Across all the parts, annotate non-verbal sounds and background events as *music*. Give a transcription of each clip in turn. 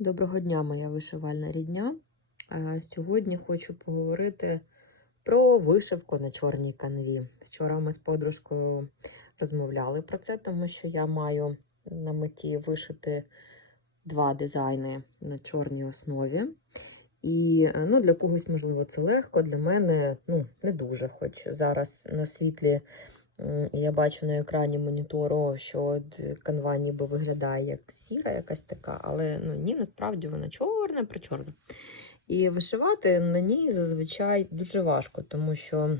Доброго дня, моя вишивальна рідня. Сьогодні хочу поговорити про вишивку на чорній канві. Вчора ми з подружкою розмовляли про це, тому що я маю на меті вишити два дизайни на чорній основі. І ну, для когось, можливо, це легко, для мене ну, не дуже. Хоч зараз на світлі я бачу на екрані монітору, що канва ніби виглядає як сіра, якась така, але ну, ні, насправді вона чорна, причорна. І вишивати на ній зазвичай дуже важко, тому що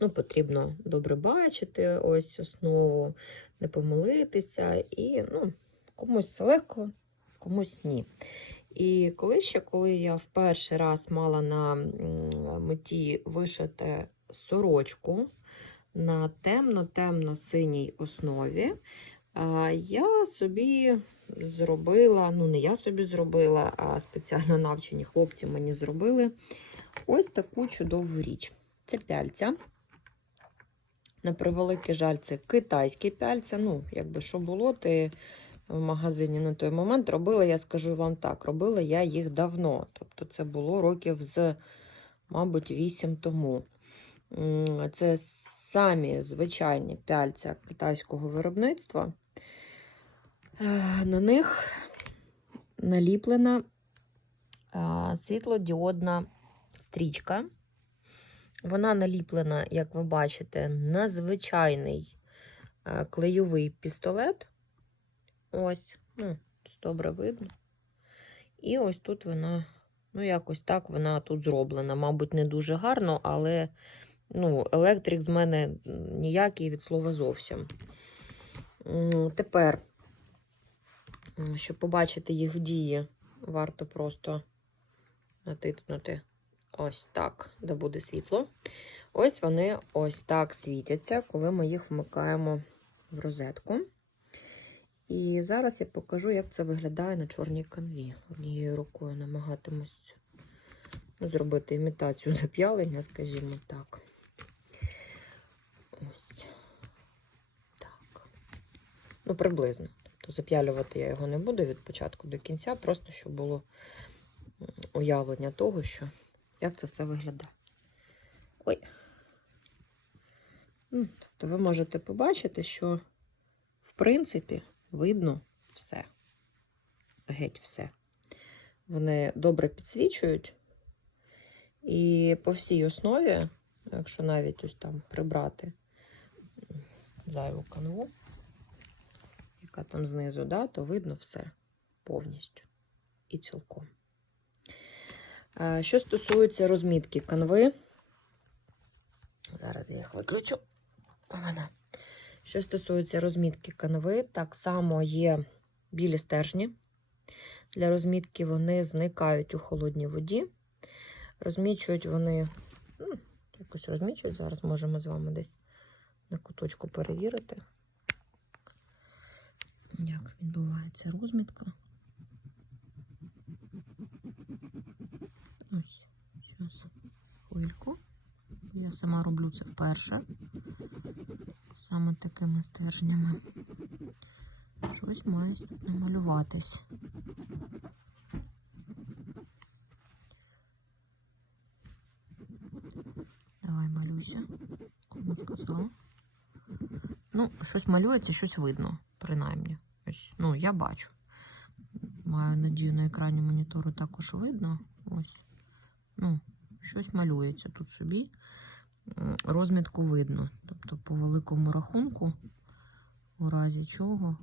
ну, потрібно добре бачити ось основу, не помилитися, і ну, комусь це легко, комусь ні. І коли ще, коли я в перший раз мала на меті вишити сорочку на темно-темно-синій основі, я собі зробила, ну не я собі зробила, а спеціально навчені хлопці мені зробили ось таку чудову річ. Це пяльця. На превеликий жаль, це китайські пяльця. Ну, якби що було, ти в магазині на той момент робила, я скажу вам так, робила я їх давно. Тобто це було років з, мабуть, 8 тому. Це самі звичайні пяльця китайського виробництва. Е, На них наліплена світлодіодна стрічка. Вона наліплена, як ви бачите, на звичайний клейовий пістолет. Ось, ну, добре видно. І ось тут вона, ну, якось так вона тут зроблена. Мабуть, не дуже гарно, але ну, електрик з мене ніякий від слова зовсім. Тепер, щоб побачити їх в дії, варто просто натиснути ось так, де буде світло. Ось вони ось так світяться, коли ми їх вмикаємо в розетку. І зараз я покажу, як це виглядає на чорній канві. Однією рукою намагатимусь ну, зробити імітацію *laughs* зап'ялення, скажімо так. Ось так. Ну, приблизно. Тобто зап'ялювати я його не буду від початку до кінця, просто щоб було уявлення того, що як це все виглядає. Ой. Тобто ви можете побачити, що в принципі видно все. Геть все. Вони добре підсвічують. І по всій основі, якщо навіть ось там прибрати зайву канву, яка там знизу, да, то видно все повністю і цілком. Е, Що стосується розмітки канви, зараз я їх виключу. Вона. Що стосується розмітки канви, так само є білі стержні. Для розмітки вони зникають у холодній воді. Розмічують вони, ну, якось розмічують. Зараз можемо з вами десь на куточку перевірити, відбувається розмітка. Ось, зараз хвильку. Я сама роблю це вперше. Саме такими стержнями. Щось має намалюватись. Давай малюйся. Кому сказала? Ну, щось малюється, щось видно, принаймні. Ось, ну, я бачу. Маю надію, на екрані монітору також видно. Ось. Ну, щось малюється тут собі. Розмітку видно. Тобто, по великому рахунку, у разі чого,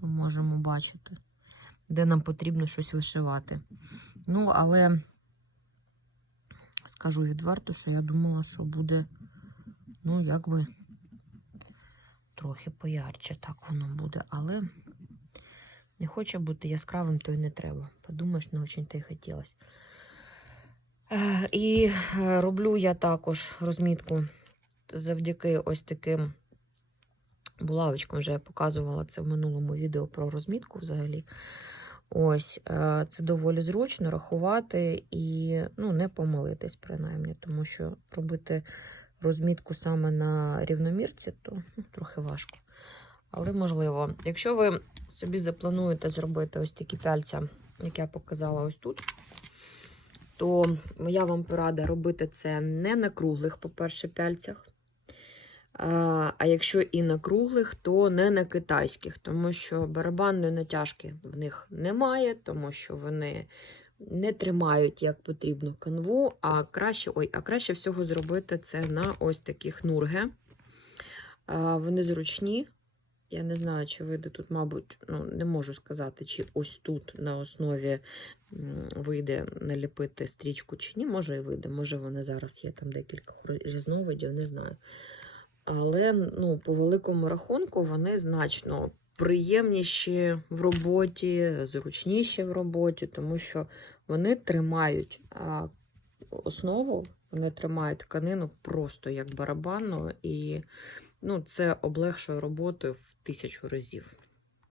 ми можемо бачити, де нам потрібно щось вишивати. Ну, але скажу відверто, що я думала, що буде, ну, якби трохи поярче, так воно буде, але не хоче бути яскравим, то й не треба. Подумаєш, не очень то й хотілося. Е, І е, роблю я також розмітку завдяки ось таким булавочкам. Вже я показувала це в минулому відео про розмітку взагалі. Ось, е, це доволі зручно рахувати і ну, не помилитись, принаймні, тому що робити розмітку саме на рівномірці, то ну, трохи важко. Але можливо, якщо ви собі заплануєте зробити ось такі пяльця як я показала ось тут, то моя вам порада робити це не на круглих, по-перше, пяльцях. А якщо і на круглих, то не на китайських, тому що барабанної натяжки в них немає, тому що вони не тримають як потрібно канву, а краще, ой, а краще всього зробити це на ось таких нурге. Вони зручні. Я не знаю, чи вийде тут, мабуть, ну, не можу сказати, чи ось тут на основі вийде наліпити стрічку чи ні. Може і вийде. Може вони зараз є там декілька різновидів, не знаю. Але ну, по великому рахунку вони значно приємніші в роботі, зручніші в роботі, тому що вони тримають основу, вони тримають тканину просто як барабанну, і ну, це облегшує роботу в тисячу разів.